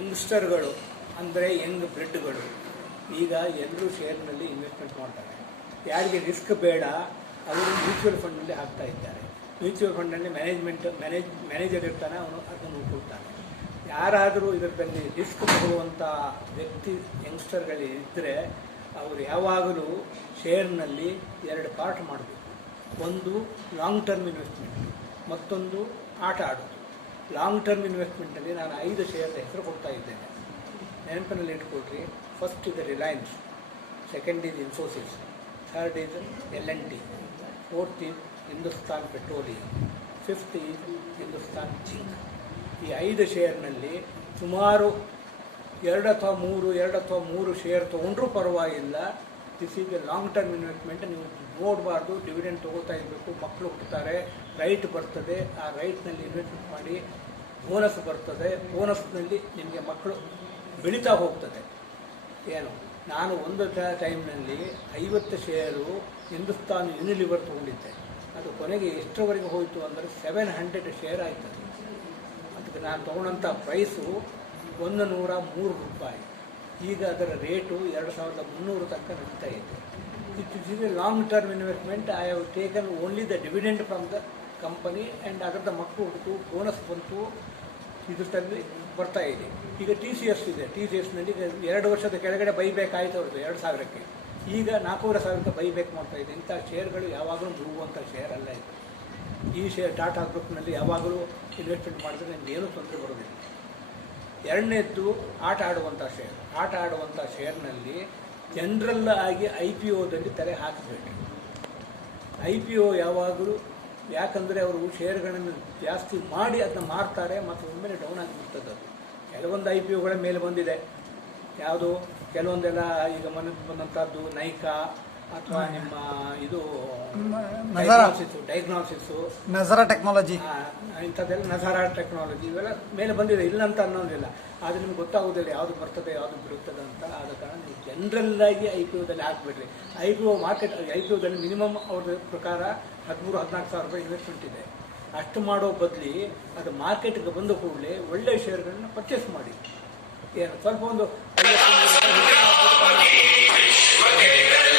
ಯಂಗ್ಸ್ಟರ್ಗಳು ಅಂದರೆ ಯಂಗ್ ಬ್ಲಡ್ಗಳು ಈಗ ಎಲ್ಲರೂ ಶೇರ್ನಲ್ಲಿ ಇನ್ವೆಸ್ಟ್ಮೆಂಟ್ ಮಾಡ್ತಾರೆ. ಯಾರಿಗೆ ರಿಸ್ಕ್ ಬೇಡ ಅವರು ಮ್ಯೂಚುವಲ್ ಫಂಡ್ನಲ್ಲಿ ಹಾಕ್ತಾ ಇದ್ದಾರೆ. ಮ್ಯೂಚುವಲ್ ಫಂಡ್ನಲ್ಲಿ ಮ್ಯಾನೇಜರ್ ಇರ್ತಾನೆ, ಅವನು ಅದನ್ನು ನೋಡ್ಕೊಳ್ತಾನೆ. ಯಾರಾದರೂ ಇದರಲ್ಲಿ ರಿಸ್ಕ್ ತಗೊಳ್ಳುವಂಥ ವ್ಯಕ್ತಿ ಯಂಗ್ಸ್ಟರ್ಗಳಿದ್ದರೆ ಅವರು ಯಾವಾಗಲೂ ಶೇರ್ನಲ್ಲಿ 2 ಪಾರ್ಟ್ ಮಾಡಬೇಕು. ಒಂದು ಲಾಂಗ್ ಟರ್ಮ್ ಇನ್ವೆಸ್ಟ್ಮೆಂಟ್, ಮತ್ತೊಂದು ಆಟ ಆಡೋದು. ಲಾಂಗ್ ಟರ್ಮ್ ಇನ್ವೆಸ್ಟ್ಮೆಂಟಲ್ಲಿ ನಾನು 5 ಶೇರ್ ಹೆಸರು ಕೊಡ್ತಾ ಇದ್ದೇನೆ, ನೆನಪಿನಲ್ಲಿ ಇಟ್ಕೊಳ್ರಿ. ಫಸ್ಟ್ ಇದೆ Reliance, second is Infosys, third is L&T, fourth is Hindustan petroleum, fifth is Hindustan zinc. ಈ 5 ಶೇರ್ನಲ್ಲಿ ಸುಮಾರು 2 ಅಥವಾ 3 ಶೇರ್ ತೊಗೊಂಡ್ರೂ ಪರವಾಗಿಲ್ಲ. This is A long term investment. ನೀವು ನೋಡಬಾರ್ದು, ಡಿವಿಡೆಂಡ್ ತೊಗೋತಾ ಇರಬೇಕು. ಮಕ್ಕಳು ಹುಟ್ಟುತ್ತಾರೆ, ರೈಟ್ ಬರ್ತದೆ, ಆ ರೈಟ್ನಲ್ಲಿ ಇನ್ವೆಸ್ಟ್ಮೆಂಟ್ ಮಾಡಿ ಬೋನಸ್ ಬರ್ತದೆ. ಬೋನಸ್ನಲ್ಲಿ ನಿಮಗೆ ಮಕ್ಕಳು ಬೆಳೀತಾ ಹೋಗ್ತದೆ. ಏನು, ನಾನು ಒಂದು ಟೈಮ್ನಲ್ಲಿ 50 ಶೇರು ಹಿಂದೂಸ್ತಾನ್ ಯೂನಿಲಿವರ್ ತೊಗೊಂಡಿದ್ದೆ. ಅದು ಕೊನೆಗೆ ಎಷ್ಟರವರೆಗೆ ಹೋಯಿತು ಅಂದರೆ 700 ಶೇರ್ ಆಯ್ತದೆ. ಅದಕ್ಕೆ ನಾನು ತೊಗೊಂಡಂಥ ಪ್ರೈಸು 103 ರೂಪಾಯಿ. ಈಗ ಅದರ ರೇಟು 2300 ತನಕ ನಡೀತಾ ಇದೆ. It is a long term investment. I have taken only the dividend from the company and ಅದರದ ಮಕ್ಕಳು ಹುಟ್ಟಿತು, ಬೋನಸ್ ಬಂತು, ಇದರಲ್ಲಿ ಬರ್ತಾ ಇದೆ. ಈಗ TCS ಇದೆ. TCSನಲ್ಲಿ 2 ವರ್ಷದ ಕೆಳಗಡೆ ಬೈಬ್ಯಾಕ್ ಆಯಿತು ಅವ್ರದ್ದು 2000ಕ್ಕೆ. ಈಗ 4500 ಬೈಬ್ಯಾಕ್ ಮಾಡ್ತಾ ಇದೆ. ಇಂಥ ಶೇರ್ಗಳು ಯಾವಾಗಲೂ ಮುಳುಗುವಂಥ ಶೇರ್ ಅಲ್ಲ ಇದು. ಈ ಶೇರ್ ಟಾಟಾ ಗ್ರೂಪ್ನಲ್ಲಿ ಯಾವಾಗಲೂ ಇನ್ವೆಸ್ಟ್ಮೆಂಟ್ ಮಾಡಿದ್ರೆ ನಿಮಗೇನೂ ತೊಂದರೆ ಬರೋದಿಲ್ಲ. ಎರಡನೇದ್ದು ಆಟ ಆಡುವಂಥ ಶೇರ್. ಆಟ ಆಡುವಂಥ ಶೇರ್ನಲ್ಲಿ ಜನರಲ್ ಆಗಿ IPOದಲ್ಲಿ ತಲೆ ಹಾಕಬೇಕು. IPO ಯಾವಾಗಲೂ, ಯಾಕಂದರೆ ಅವರು ಶೇರ್ಗಳನ್ನು ಜಾಸ್ತಿ ಮಾಡಿ ಅದನ್ನ ಮಾರ್ತಾರೆ ಮತ್ತು ಒಮ್ಮೆಲೆ ಡೌನ್ ಆಗಿಬಿಡ್ತದೆ. ಅದು ಕೆಲವೊಂದು IPOಗಳ ಮೇಲೆ ಬಂದಿದೆ. ಯಾವುದು, ಕೆಲವೊಂದೆಲ್ಲ ಈಗ ಬಂದಂಥದ್ದು ನೈಕಾ ಅಥವಾ ನಿಮ್ಮ ಇದು ಡೈಗ್ನಾಸಿಸು, ನಜಾರಾ ಟೆಕ್ನಾಲಜಿ, ಇಂಥದ್ದೆಲ್ಲ ನಜಾರಾ ಟೆಕ್ನಾಲಜಿ, ಇವೆಲ್ಲ ಮೇಲೆ ಬಂದಿದೆ, ಇಲ್ಲ ಅಂತ ಅನ್ನೋದಿಲ್ಲ. ಆದರೆ ನಿಮ್ಗೆ ಗೊತ್ತಾಗೋದಿಲ್ಲ ಯಾವುದು ಬರ್ತದೆ ಯಾವುದು ಬಿಡುತ್ತದೆ ಅಂತ. ಆದ ಕಾರಣ ನೀವು ಜನರಲ್ಲಾಗಿ IPOದಲ್ಲಿ ಹಾಕಬೇಡ್ರಿ. IPOದಲ್ಲಿ ಮಿನಿಮಮ್ ಅವ್ರ ಪ್ರಕಾರ 13-14 ಸಾವಿರ ರೂಪಾಯಿ ಇನ್ವೆಸ್ಟ್ಮೆಂಟ್ ಇದೆ. ಅಷ್ಟು ಮಾಡೋ ಬದಲಿ ಅದು ಮಾರ್ಕೆಟ್ಗೆ ಬಂದ ಕೂಡಲೇ ಒಳ್ಳೆಯ ಶೇರ್ಗಳನ್ನ ಪರ್ಚೇಸ್ ಮಾಡಿ. ಏನು ಸ್ವಲ್ಪ ಒಂದು 50